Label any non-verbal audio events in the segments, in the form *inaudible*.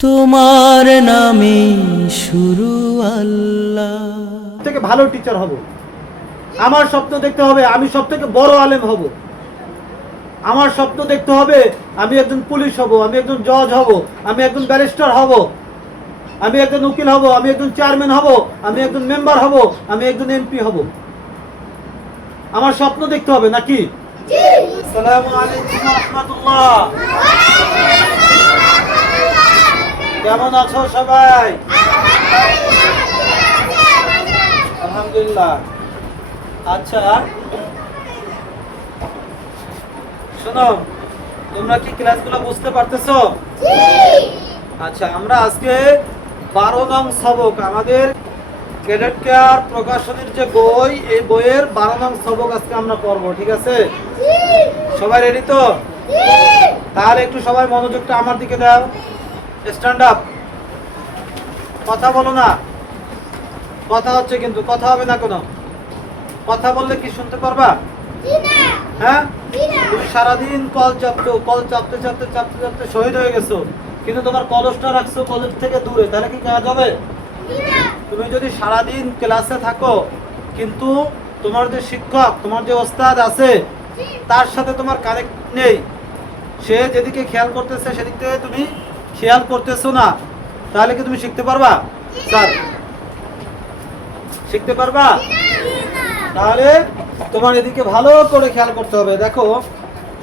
তোমার নামে শুরু আল্লাহ। থেকে ভালো টিচার হব। আমার স্বপ্ন দেখতে হবে আমি সব থেকে বড় আলেম হব। আমার স্বপ্ন দেখতে হবে আমি একজন পুলিশ হব আমি একজন জজ হব আমি একজন ব্যারিস্টার হব। আমি একজন উকিল হব আমি একজন চেয়ারম্যান হব আমি একজন মেম্বার হব আমি একজন এমপি হব। আমার স্বপ্ন দেখতে হবে নাকি? আসসালামু আলাইকুম রহমতুল্লাহ। কেমন আছো সবাই? আলহামদুলিল্লাহ। আচ্ছা শোনো তোমরা কি ক্লাসগুলো বুঝতে পারতেছো? আচ্ছা আমরা আজকে বারো নং সবক আমাদের ক্রেডিট কেয়ার প্রকাশনীর যে বই এই বইয়ের বারো নং সবক আজকে আমরা পড়ব ঠিক আছে? সবাই রেডি তো? তাহলে একটু সবাই মনোযোগটা আমার দিকে দাও। স্ট্যান্ড আপ কথা বলো না। কথা হচ্ছে কিন্তু কথা হবে না কোনো। কথা বললে কি শুনতে পারবা? হ্যাঁ? তুমি সারাদিন কল চাপতো কল চাপতে চাপতে চাপতে চাপতে শহীদ হয়ে গেছো। কিন্তু তোমার কলসটা রাখছো কলেজ থেকে দূরে তাহলে কি কাজ হবে? তুমি যদি সারাদিন ক্লাসে থাকো কিন্তু তোমার যে শিক্ষক তোমার যে ওস্তাদ আছে তার সাথে তোমার কানেক্ট নেই। সে যেদিকে খেয়াল করতেছে সেদিক থেকে তুমি খেয়াল করতেছো না তাহলে কি তুমি শিখতে পারবা? স্যার শিখতে পারবা? তাহলে তোমার এদিকে ভালো করে খেয়াল করতে হবে। দেখো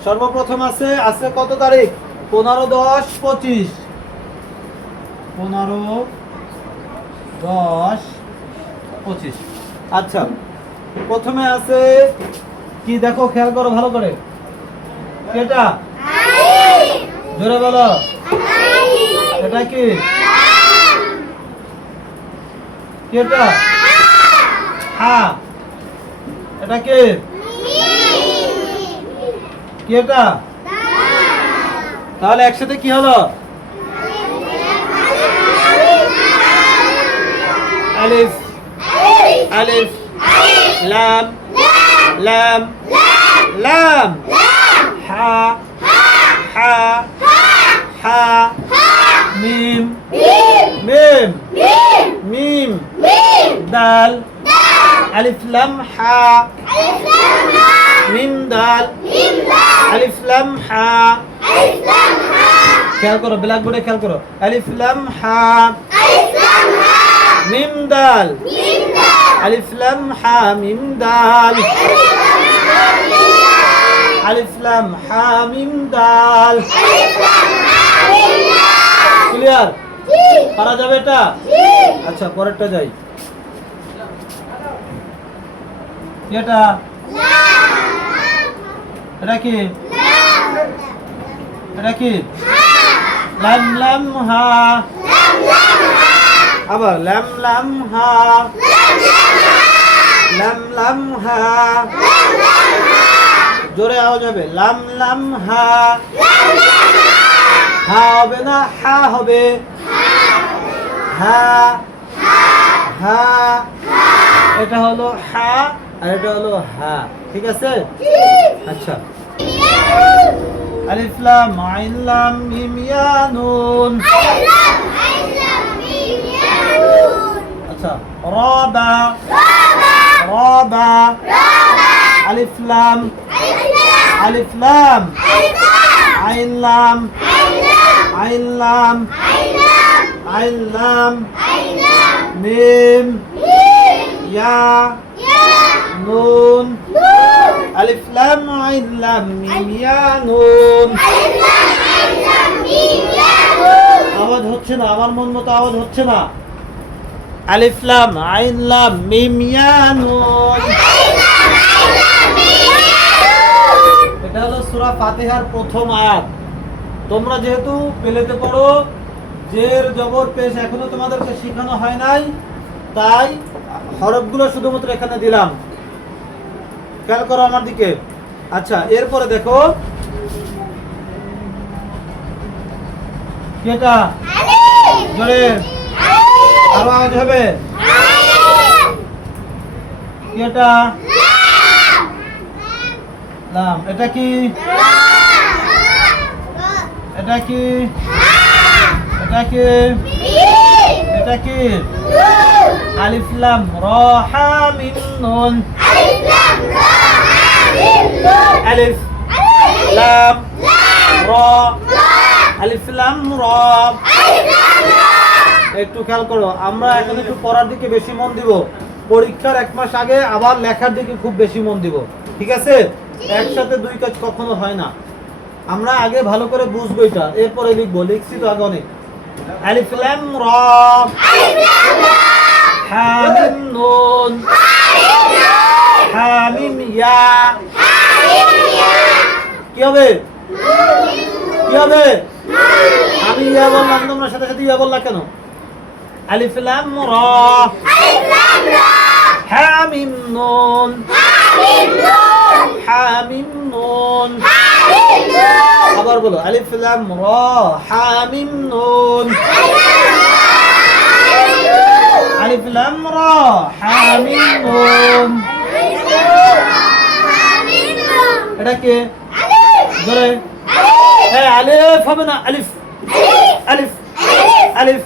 সর্বপ্রথম আছে আছে কত তারিখ? পনেরো দশ পঁচিশ। পনেরো দশ পঁচিশ। আচ্ছা প্রথমে আছে কি? দেখো খেয়াল করো ভালো করে। এটা জোরে বলো। এটা কি এটা হ্যাঁ এটা কে? কি এটা তাহলে একসাথে কি হলো? আলিফ। আলিফ। লাম। লাম। লাম। হা হা হা মিম মিম মিম দাল আলিফ লাম হা মিম দাল আলিফ লাম হা খেয়াল করো ব্ল্যাক বোর্ডে খেয়াল করো আলিফ লাম হা মিম দাল আলিফ লাম হা মিম দাল আলিফ লাম হা মিম দাল ক্লিয়ার পারা যাবে এটা আচ্ছা পরেরটা যাই কি এটা? এটা কি? এটা কি? লাম লাম হা। আবার লাম লাম হা। লাম লাম হা। জোরে আওয়াজ হবে। লাম লাম হা। হা হবে না? হা হবে। হা। হা। এটা হলো হা। আর এটা হলো হা, ঠিক আছে? আচ্ছা। আলিফ লাম, আইন লাম মিম ইয়া নুন। আচ্ছা রাবা রাবা, আলিফ লাম আলিফ লাম, আইন লাম আইন লাম আইন লাম মিম ইয়া নুন আলিফ লাম আইন লাম মিম ইয়া নুন আওয়াজ হচ্ছে না আমার মন মতো আওয়াজ হচ্ছে না। আলিফ লাম আইন লাম মিম ইয়া নুন। এটা হলো সূরা ফাতিহার প্রথম আয়াত। তোমরা যেহেতু পেলেতে পড়ো জের জবর পেশ এখনও তোমাদেরকে শেখানো হয় নাই তাই হরফগুলো শুধুমাত্র এখানে দিলাম। খেয়াল করো আমার দিকে। আচ্ছা এরপরে দেখো। কি এটা? জোরে। আরও আওয়াজ হবে? কি এটা? লাম। এটা কি? এটা কি? এটা কি? এটা কি? আলিফ লাম। র, হা, মিম, নুন। আলিফ লাম র আলিফ লাম র একটু খেয়াল করো, আমরা এখন একটু পড়ার দিকে বেশি মন দিব। পরীক্ষার এক মাস আগে আবার লেখার দিকে খুব বেশি মন দিব। ঠিক আছে? একসাথে দুই কাজ কখনো হয় না। আমরা আগে ভালো করে বুঝব এটা, এরপরে লিখব, লিখছি তো আগে অনেক। আলিফ র হামিম নুন হামিম ইয়া কি হবে? কি হবে? আমি ইয়া বললাম তোমরা সাথে সাথে ইয়া বললা কেন? আলিফ লাম র। হামিম নুন। হামিম নুন। আবার বলো, আলিফ লাম র। হামিম নুন। আলিফ লাম র। হামিম নুন। এটা কে ধরে হ্যাঁ আলিফ হবে না আলিফ আলিফ আলিফ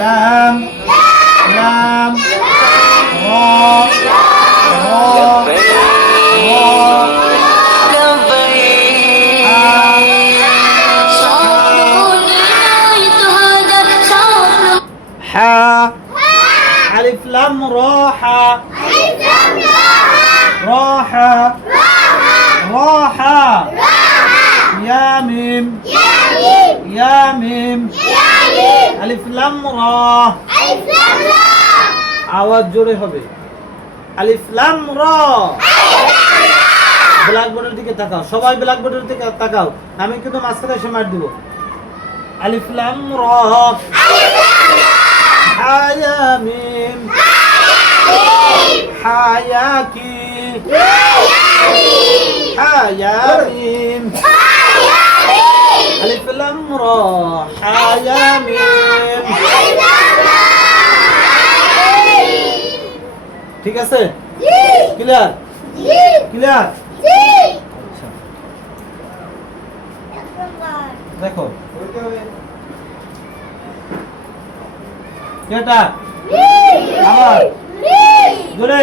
লাম লাম র র র হা আলিফ লাম র হা র হা র হা ইয়া মিম। ইয়া মিম। আলিফ লাম র। আওয়াজ জোরে হবে। আলিফ লাম র। ব্ল্যাকবোর্ডের দিকে তাকাও। সবাই ব্ল্যাকবোর্ডের দিকে তাকাও। আমি কিন্তু মাঝখানে এসে মার দিব। আলিফ লাম র। হায়া মিম। হায়া কি? হায়া মিম আলিফ লাম র হায়া মিম ঠিক আছে ক্লিয়ার ক্লিয়ার দেখো কেটা আবার জোরে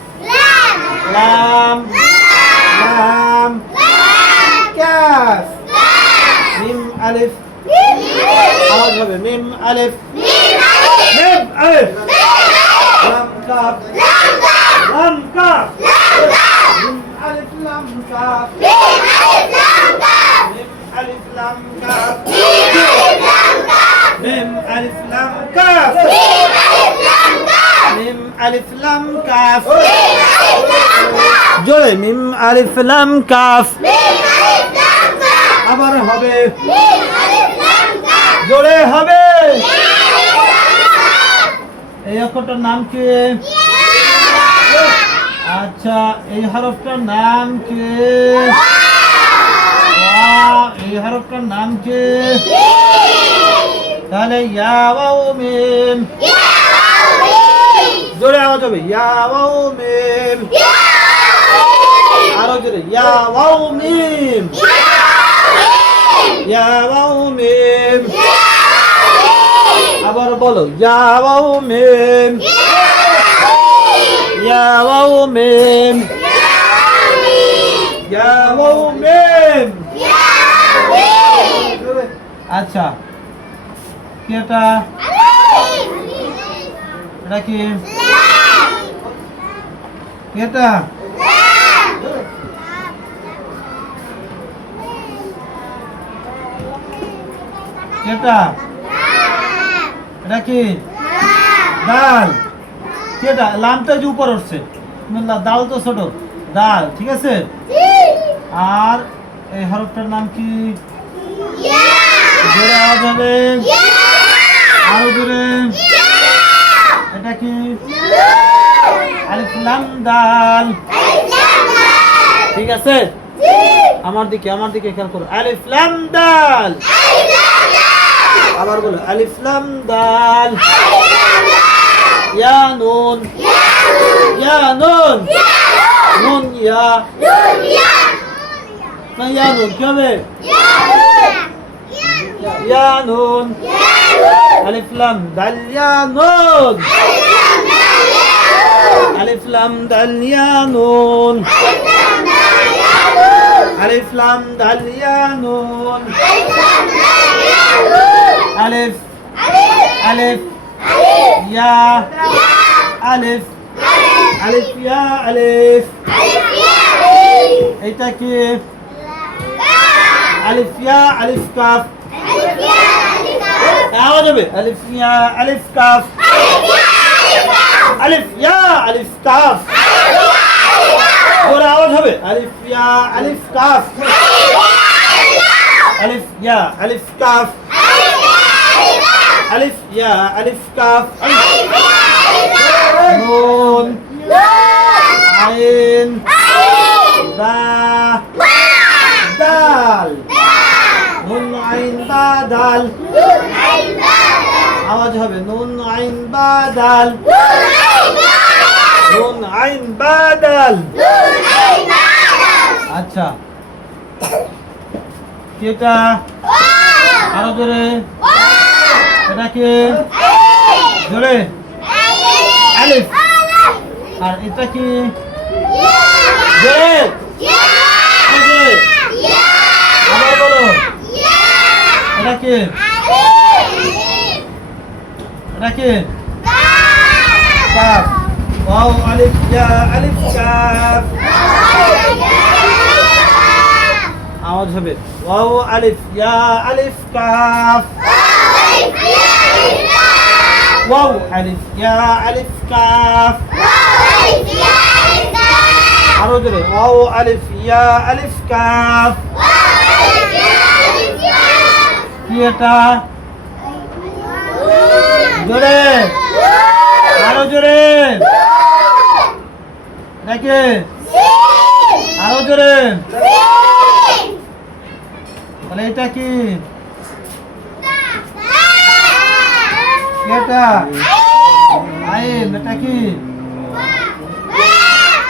লাম লাম কাফ মিম, আলিফ। আওয়াজ হবে মিম, আলিফ। মিম, আলিফ। লাম, কাফ। লাম কাফ মিম আলিফ লাম, কাফ। মিম, আলিফ, লাম, কাফ। মিম, আলিফ, লাম, কাফ। মিম, আলিফ, লাম, কাফ। জোরে মিম আলিফ লাম কাফ। আবার হবে। জোরে হবে। এই অক্ষরটার নাম কি? আচ্ছা এই হরফটার নাম কি? ওয়া, এই হরফটার নাম কি? তাহলে ইয়া ওয়াও মিম। জোরে আওয়াজ হবে ইয়া ওয়াও মিম আরও জোরে ইয়া wow Mim yeah wow Mim আবার বলো yeah wow Mim yeah wow Mim yeah wow Mim আচ্ছা কি এটা? এটা কি? কি এটা এটা কি? ডাল। কি এটা? লামটা যে উপর উঠছে। ডাল তো ছোট। ডাল, ঠিক আছে? আর এই হরফটার নাম কি? জোরে আরও জোরে। এটা কি? আলিফ লাম দাল। ঠিক আছে? আমার দিকে আমার দিকে খেয়াল করো। আলিফ লাম দাল। আবার বলো, আলিফ লাম দাল। ইয়া নুন। ইয়া নুন। নুন, ইয়া। না, ইয়া নুন, কি হবে? ইয়া নুন। আলিফ লাম দাল, ইয়া নুন। আলিফ লাম দাল ইয়া নুন। আলিফ লাম দাল ইয়া নুন। আলিফ আলিফ ইয়া আলিফ আলিফ ইয়া আলিফ। এটা কি? আলিফ ইয়া আলিফ কাফ। আওয়াজ হবে। আলিফ ইয়া আলিফ কাফ। আলিফ ইয়া আলিফ কাফ ওর আওয়াজ হবে আলিফ ইয়া আলিফ কাফ আলিফ ইয়া আলিফ কাফ আলিফ ইয়া আলিফ কাফ নুন আইন বা দাল নুন আইন বা দাল আওয়াজ হবে নুন আইন বা দাল নুন আইন বা দাল আচ্ছা কি এটা আরও জোরে এটা কি জোরে আলিফ আর এটা কি জোরে জোরে আবার বলো এটা কি এটা কি কাফ ওয়াও আলিফ ইয়া আলিফ কাফ আওয়াজ হবে ওয়াও আলিফ ইয়া আলিফ কাফ ওয়াও আলিফ ইয়া আলিফ কাফ আরও জোরে ওয়াও আলিফ ইয়া আলিফ কাফ কি এটা জোরে আরও জোরে। দেখে আরও জোরে। তাহলে এটা কি? এটা? আইন, এটা কি?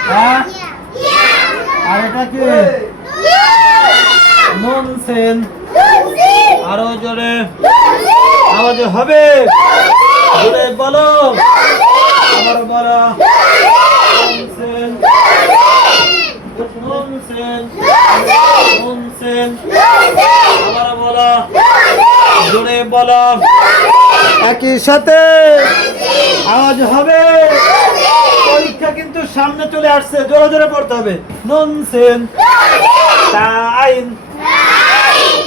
হ্যাঁ? আর এটা কি? নুন সেন আরও জোরে। আওয়াজ হবে। জোরে বলো। আবার বলো। জোরে বলো। একই সাথে। আওয়াজ হবে। পরীক্ষা কিন্তু সামনে চলে আসছে। জোরে জোরে পড়তে হবে। নুন সেন। তা আইন।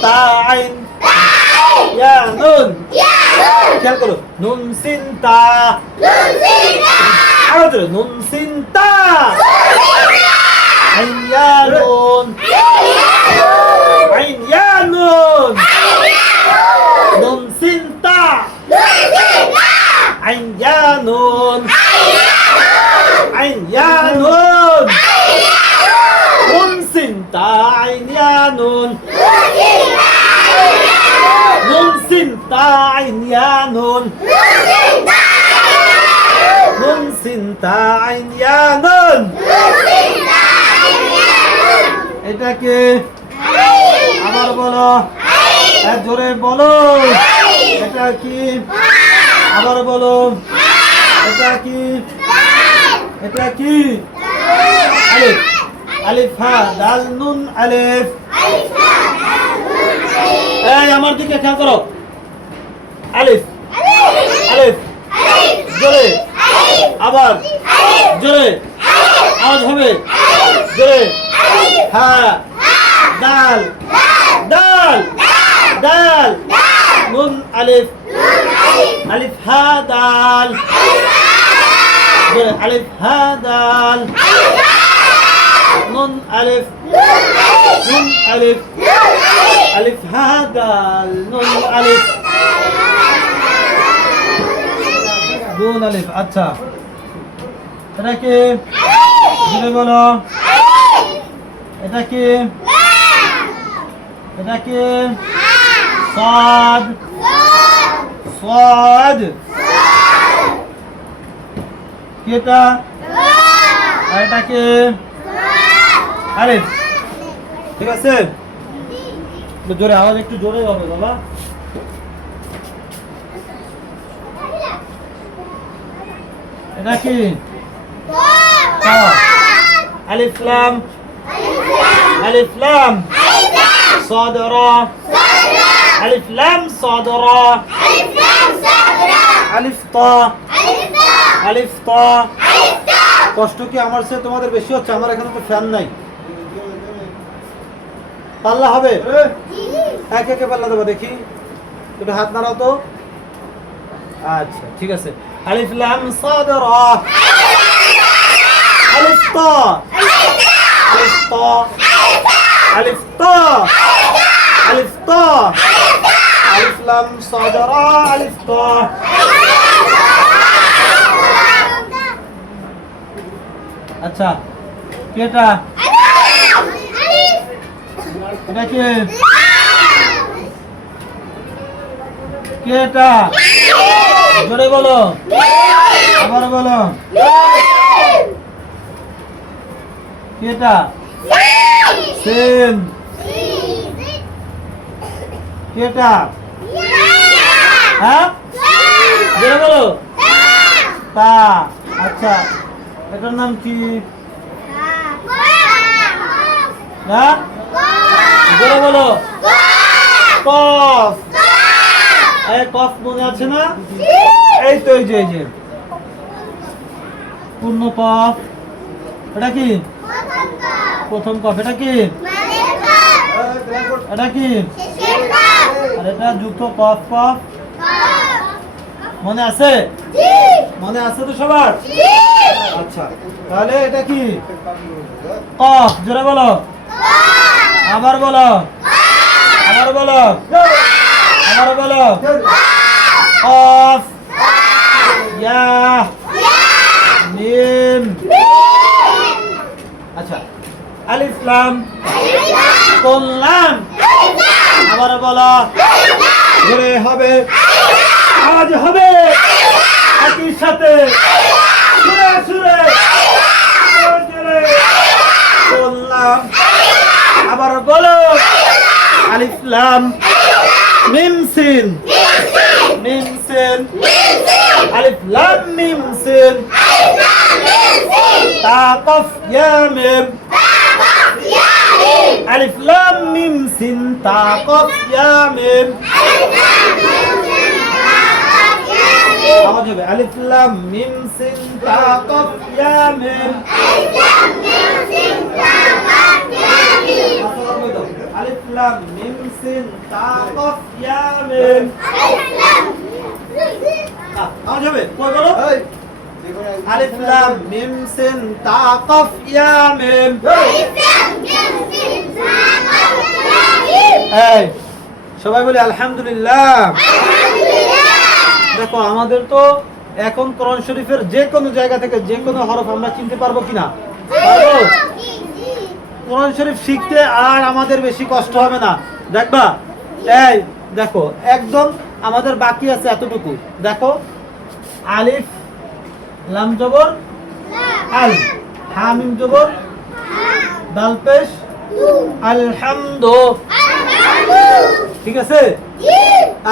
তা আইন ইয়া নুন খেয়াল করো নুন সিন তা আরও জোরে নুন সিন তা আইন ইয়া নুন আইন ইয়া নুন নুন সিন তা আইন ইয়া নুন আইন ইয়া নুন নুন সিন তা আইন ইয়া নুন নুন সিন তা আইন ইয়া নুন নুন সিন তা আইন ইয়া এটা কি আবার বলো। এক জোরে বলো। এটা কি? আবার বলো। এটা কি? এটা কি? আলিফ। আলিফ হা দাল নুন আলিফ। এই আমার দিকে খেয়াল করো। আলিফ। আলিফ। জোরে। আবার। জোরে। আওয়াজ হবে। জোরে। হ্যাঁ। দাল। দাল। দাল। নুন, আলিফ। আলিফ হা দাল। জোরে। আলিফ হা দাল। নুন, আলিফ। নুন, আলিফ। আলিফ হা দাল। নুন, আলিফ। নুন আলিফ আচ্ছা। এটা কি? বলো। এটা কি? এটা কি? সাদ। সাদ। কি এটা আর এটা কি? আলিফ। ঠিক আছে? জোরে, আওয়াজ একটু জোরে হবে, বাবা। এটা কি? আলিফলাম আলিফলাম সদরা। আলিফলাম সদরা। আলিফ লাম আলিফ লাম কষ্ট কি আমার সে তোমাদের বেশি হচ্ছে? আমার এখানে তো ফ্যান নাই। পাল্লা হবে? এক একে পাল্লা দেবো দেখি। একটু হাত নাড়াও তো। আচ্ছা ঠিক আছে। আলিফ লাম সাদ রা আলিফ তা আলিফ তা আলিফ তা আলিফ তা আলিফ লাম সাদ রা আলিফ তা আচ্ছা কি এটা এটা কি কি এটা জোরে বলো। আবার বলো। কি এটা সেম। কি এটা হ্যাঁ? জোরে বলো। তা। আচ্ছা এটার নাম কি? হ্যাঁ? জোরে বলো। কফ এই কফ মনে আছে না? এই তো এই যে এই যে। পূর্ণ কফ। এটা কি? প্রথম কফ। এটা কি? এটা কি? আর এটা যুক্ত কফ কফ। মনে আছে? মনে আছে তো সবার? আচ্ছা তাহলে এটা কি? কফ। জোরে বলো। আবার বলো। আবার বলো। আবার বলো। কফ ইয়া। মিম। আচ্ছা। আলিফ লাম। কোন লাম? আবার বলো। ঘুরে হবে। আজ হবে। একই সাথে। সুরে সুরে। বললাম আবার বলো। আলিফ লাম মিম সিন মিম সিন আলিফ লাম মিম সিন তা কফ ইয়া মিম আলিফ লাম মিম সিন তা কফ ইয়া মিম আওয়াজ হবে আলিফ লাম মিম সিন তা কফ ইয়া মিম আলিফ লাম মিম সিন তা কফ ইয়া মিম আ, আওয়াজ হবে? কই বলো? আলিফ লাম মিম সিন তা কফ ইয়া মিম এই সবাই বলি আলহামদুলিল্লাহ। দেখো আমাদের তো এখন কোরআন শরীফের যে কোনো জায়গা থেকে যে কোনো হরফ আমরা চিনতে পারব কিনা? পারব? কোরআন শরীফ শিখতে আর আমাদের বেশি কষ্ট হবে না। দেখবা, এই দেখো, একদম আমাদের বাকি আছে এতটুকু। দেখো, আলিফ, লাম জবর, আল, হামিম জবর, দাল পেশ, আলহামদু। ঠিক আছে?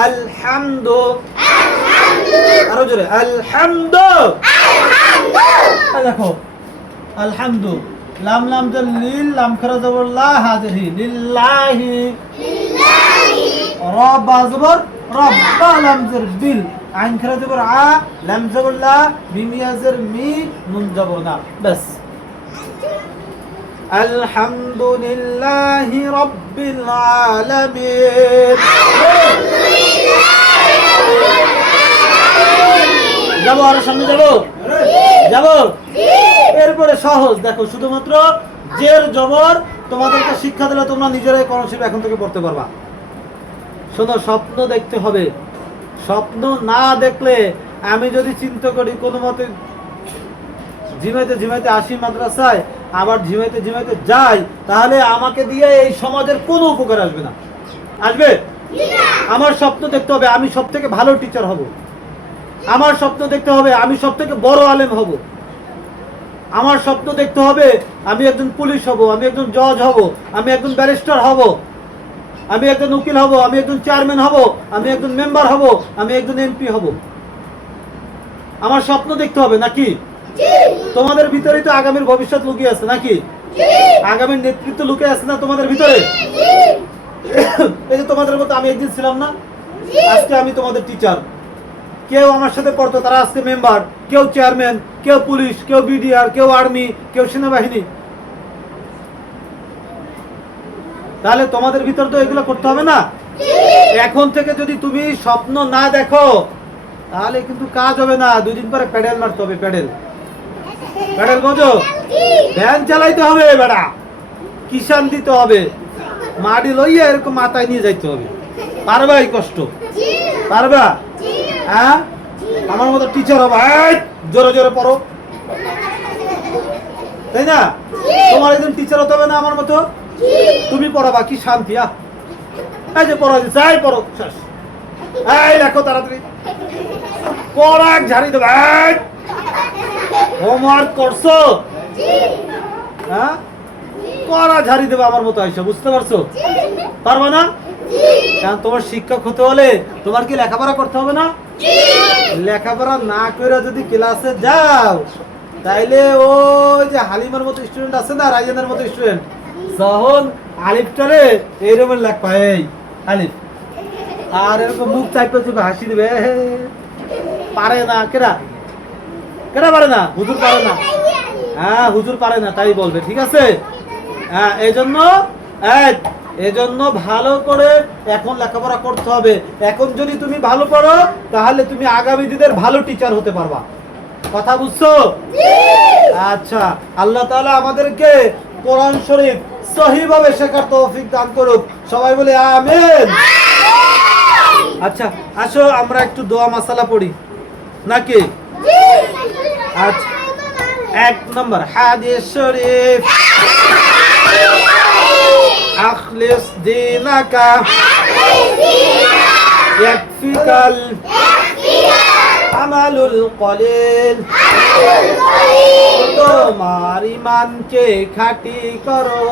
আলহামদু। আরও জোরে, আলহামদু। দেখো, আলহামদু। লাম লাম জল লিল লাম খরা জবর লা হাজির হি লিল্লাহি রব বা জবর রব বা লাম জের বিল আইন খরা জবর আ লাম জবর লা মিম ইয়া জের মি নুন জবর না বাস الحمد لله رب العالمين যাব আরও সামনে যাব? যাব? এরপরে সহজ দেখো শুধুমাত্র জের জবর তোমাদেরকে শিক্ষা দিলে তোমরা নিজেরাই কোরআন এখন থেকে পড়তে পারবা। শোনো স্বপ্ন দেখতে হবে। স্বপ্ন না দেখলে আমি যদি চিন্তা করি কোনো মতে ঝিমাইতে ঝিমাইতে আসি মাদ্রাসায় আবার ঝিমাইতে ঝিমাইতে যাই তাহলে আমাকে দিয়ে এই সমাজের কোনো উপকার আসবে না। আসবে? আমার স্বপ্ন দেখতে হবে আমি সব থেকে ভালো টিচার হব। আমার স্বপ্ন দেখতে হবে আমি সব থেকে বড় আলেম হব। আমার স্বপ্ন দেখতে হবে আমি একজন পুলিশ হব আমি একজন জজ হব আমি একজন ব্যারিস্টার হব আমি একজন উকিল হব আমি একজন চেয়ারম্যান হব আমি একজন মেম্বার হব আমি একজন এমপি হব। আমার স্বপ্ন দেখতে হবে নাকি? তোমাদের ভিতরেই তো আগামীর ভবিষ্যৎ লুকিয়ে আছে নাকি? আগামীর নেতৃত্ব লুকিয়ে আছে না তোমাদের ভিতরে? *coughs* এই যে তোমাদের মতো আমি একদিন ছিলাম না? আজকে আমি তোমাদের টিচার কেউ আমার সাথে পড়তো তারা আজকে মেম্বার কেউ চেয়ারম্যান কেউ পুলিশ কেউ বিডিআর কেউ আর্মি কেউ সেনাবাহিনী। তাহলে তোমাদের ভিতর তো এগুলো করতে হবে না? এখন থেকে যদি তুমি স্বপ্ন না দেখো, তাহলে কিন্তু কাজ হবে না। দুদিন পরে প্যাডেল মারতে হবে, প্যাডেল। প্যাডেল বোঝো? ভ্যান চালাইতে হবে বেড়া কিষান দিতে হবে। মাটি লইয়া এরকম মাথায় নিয়ে যাইতে হবে। পারবা এই কষ্ট। পারবা? হ্যাঁ? আমার মতো টিচার হবা। জোরে জোরে পড়ো। তাই না? তোমার একজন টিচার হতে হবে না আমার মতো? তুমি পড়াবা কি শান্তি আহ। এই যে পড়া যাই পড়ো শেষ। এই দেখো তাড়াতাড়ি। পড়া ঝাড়ি দেবো। হোমওয়ার্ক করছ? হ্যাঁ? কড়া ঝাড়ি দেবে আমার মতো আইসা বুঝতে পারছ? পারবা না? কারণ তোমার শিক্ষক হতে হলে তোমার কি লেখাপড়া করতে হবে না? লেখাপড়া না করে যদি ক্লাসে যাও তাইলে ওই যে হালিমার মতো স্টুডেন্ট আছে না রাইজানের মতো স্টুডেন্ট যখন আলিফটারে এইরকম লেখা এই আলিফ। আর এরকম মুখ চাইপে চুপে হাসি দিবে পারে না কেরা কেরা পারে না? হুজুর পারে না? হ্যাঁ হুজুর পারে না তাই বলবে ঠিক আছে? হ্যাঁ এই জন্য এজন্য ভালো করে এখন লেখাপড়া করতে হবে। এখন যদি তুমি ভালো পড়ো, তাহলে তুমি আগামী দিনের ভালো টিচার হতে পারবা। কথা বুঝছ? আচ্ছা আল্লাহ তাআলা আমাদেরকে কোরআন শরীফ সহিভাবে শেখার তৌফিক দান করুক। সবাই বলে আমিন। আচ্ছা আসো, আমরা একটু দোয়া মাসালা পড়ি। নাকি? আচ্ছা এক নম্বর, হাদিস শরীফ। আখলিস দিনাকা ইয়াকফিকাল আমালুল কলিল তোমার ইমানকে খাটি করো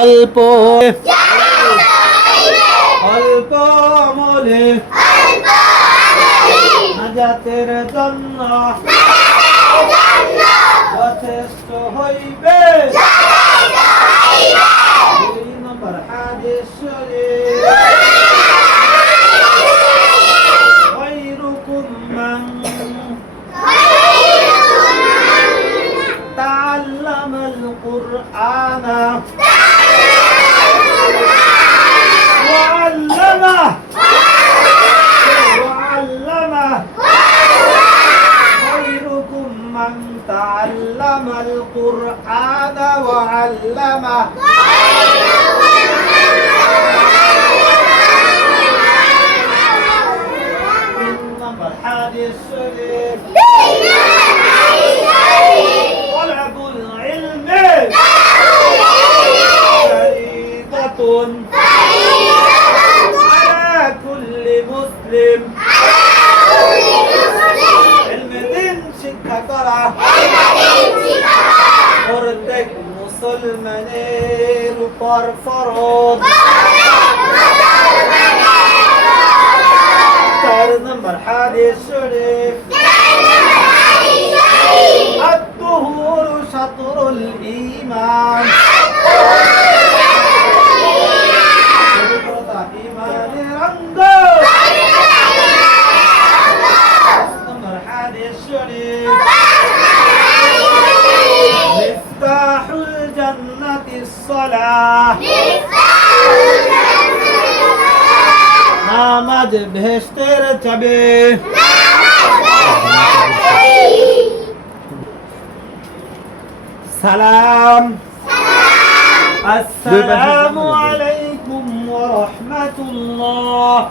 অল্প অল্প আমলে নাজাতের مفتاح الجنة الصلاة محمد بهشت رتبي سلام السلام عليكم ورحمة الله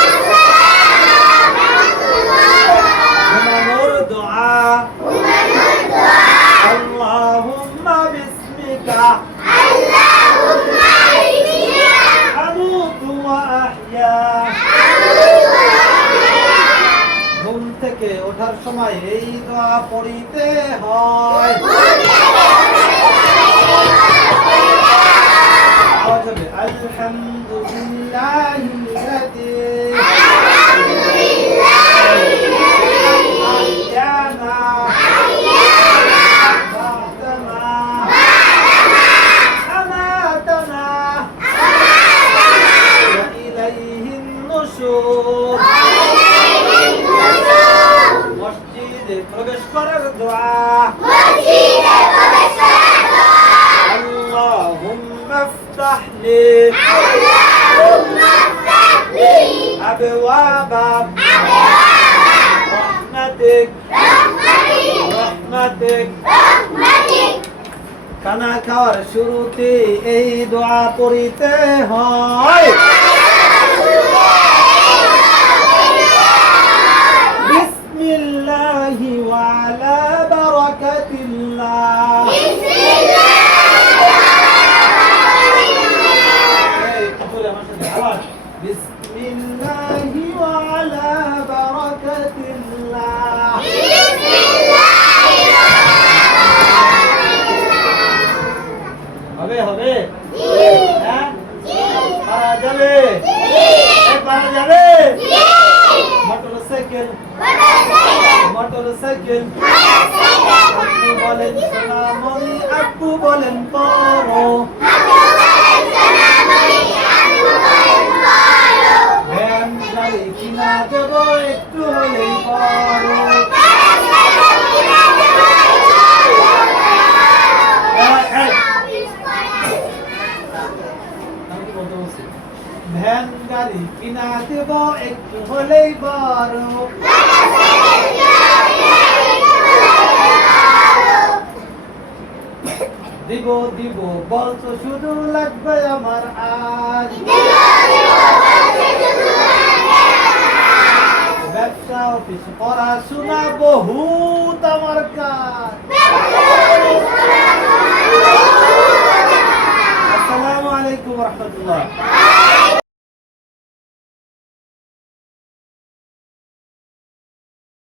সবসময় এই দোয়া পড়িতে হয়। আলহামদুলিল্লাহ Abelabab. কানা খাওয়ার শুরুতে এই দোয়া করিতে হয়। মোটর সাইকেল বলেন সোনামণি আপু বলেন পরো বলতো শুধু লাগবে আমার আজ। ব্যবসা অফিস পড়াশোনা বহু